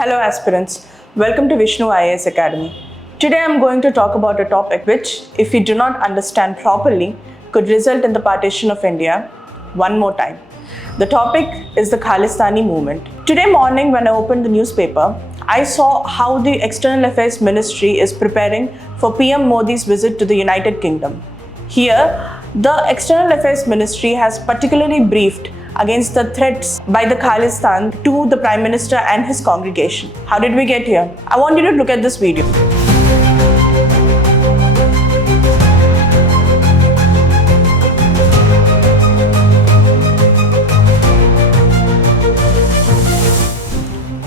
Hello aspirants, welcome to Vishnu IAS Academy. Today I am going to talk about a topic which, if we do not understand properly, could result in the partition of India one more time. The topic is the Khalistani movement. Today morning when I opened the newspaper, I saw how the External Affairs Ministry is preparing for PM Modi's visit to the United Kingdom. Here, the External Affairs Ministry has particularly briefed against the threats by the Khalistan to the Prime Minister and his congregation. How did we get here? I want you to look at this video.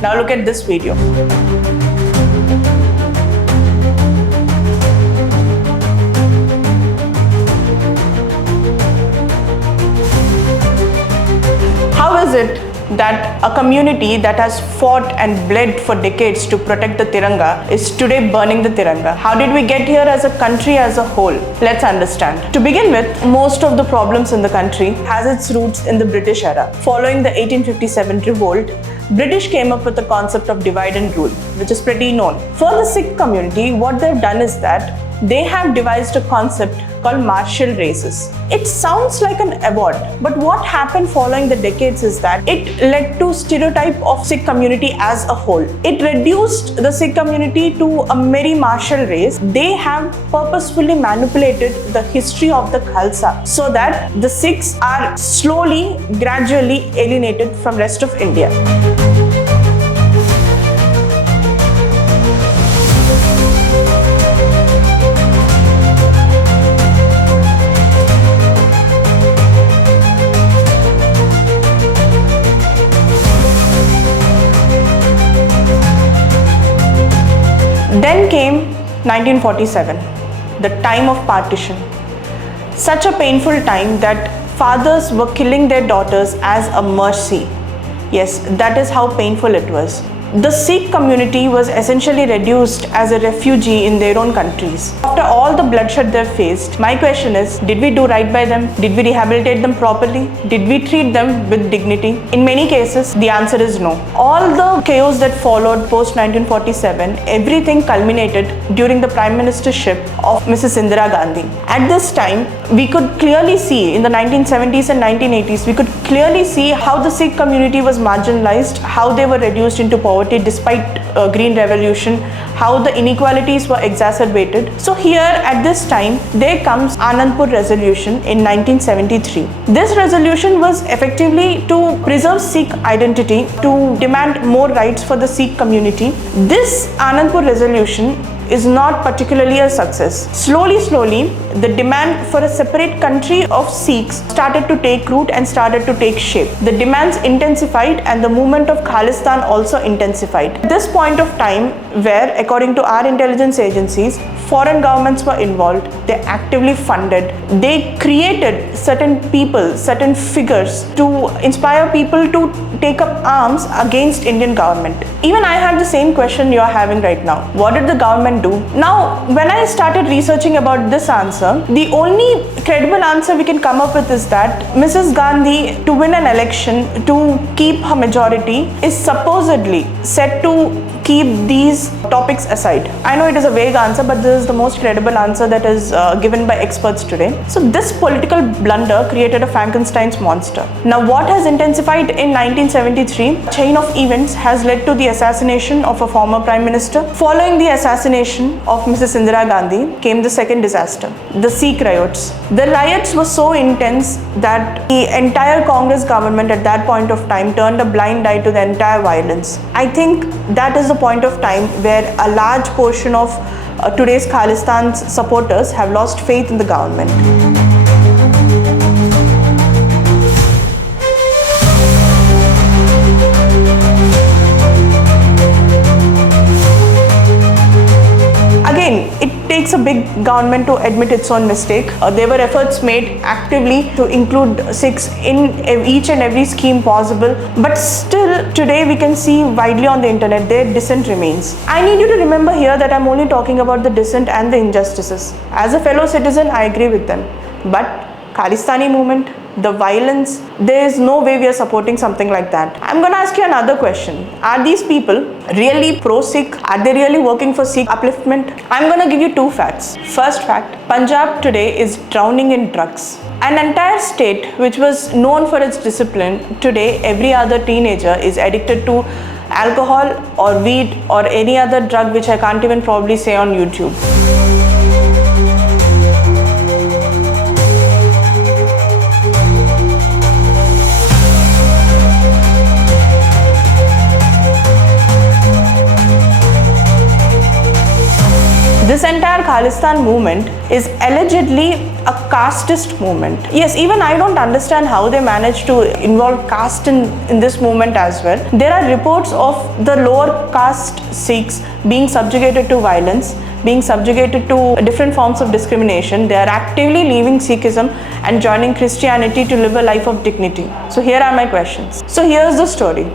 Now look at this video. How is it that a community that has fought and bled for decades to protect the Tiranga is today burning the Tiranga? How did we get here as a country as a whole? Let's understand. To begin with, most of the problems in the country has its roots in the British era. Following the 1857 revolt, British came up with the concept of divide and rule, which is pretty known. For the Sikh community, what they've done is that they have devised a concept called martial races. It sounds like an award, but what happened following the decades is that it led to stereotype of Sikh community as a whole. It reduced the Sikh community to a merry martial race. They have purposefully manipulated the history of the Khalsa so that the Sikhs are slowly, gradually alienated from rest of India. Then came 1947, the time of partition. Such a painful time that fathers were killing their daughters as a mercy. Yes, that is how painful it was. The Sikh community was essentially reduced as a refugee in their own countries. After all the bloodshed they faced, my question is, did we do right by them? Did we rehabilitate them properly? Did we treat them with dignity? In many cases, the answer is no. All the chaos that followed post 1947, everything culminated during the Prime Ministership of Mrs. Indira Gandhi. At this time, we could clearly see in the 1970s and 1980s, we could clearly see how the Sikh community was marginalized, how they were reduced into poverty despite Green Revolution, how the inequalities were exacerbated. So here at this time, there comes Anandpur Resolution in 1973. This resolution was effectively to preserve Sikh identity, to demand more rights for the Sikh community. This Anandpur Resolution is not particularly a success. Slowly, the demand for a separate country of Sikhs started to take root and started to take shape. The demands intensified and the movement of Khalistan also intensified. At this point of time, where according to our intelligence agencies, foreign governments were involved, they actively funded, they created certain people, certain figures to inspire people to take up arms against Indian government. Even I have the same question you are having right now. What did the government do? Now, when I started researching about this answer, the only credible answer we can come up with is that Mrs. Gandhi, to win an election, to keep her majority, is supposedly set to keep these topics aside. I know it is a vague answer, but this is the most credible answer that is given by experts today. So this political blunder created a Frankenstein's monster. Now what has intensified in 1973? Chain of events has led to the assassination of a former Prime Minister. Following the assassination of Mrs. Indira Gandhi came the second disaster, the Sikh riots. The riots were so intense that the entire Congress government at that point of time turned a blind eye to the entire violence. I think that is the point of time where a large portion of today's Khalistan's supporters have lost faith in the government. Again, it takes a big government to admit its own mistake. There were efforts made actively to include Sikhs in each and every scheme possible, but still today we can see widely on the internet their dissent remains. I need you to remember here that I'm only talking about the dissent and the injustices. As a fellow citizen, I agree with them, but Khalistani movement, the violence, there is no way we are supporting something like that. I'm going to ask you another question. Are these people really pro-Sikh? Are they really working for Sikh upliftment? I'm going to give you two facts. First fact, Punjab today is drowning in drugs. An entire state which was known for its discipline, today every other teenager is addicted to alcohol or weed or any other drug which I can't even probably say on YouTube. This entire Khalistan movement is allegedly a casteist movement. Yes, even I don't understand how they managed to involve caste in this movement as well. There are reports of the lower caste Sikhs being subjugated to violence, being subjugated to different forms of discrimination. They are actively leaving Sikhism and joining Christianity to live a life of dignity. So here are my questions. So here's the story.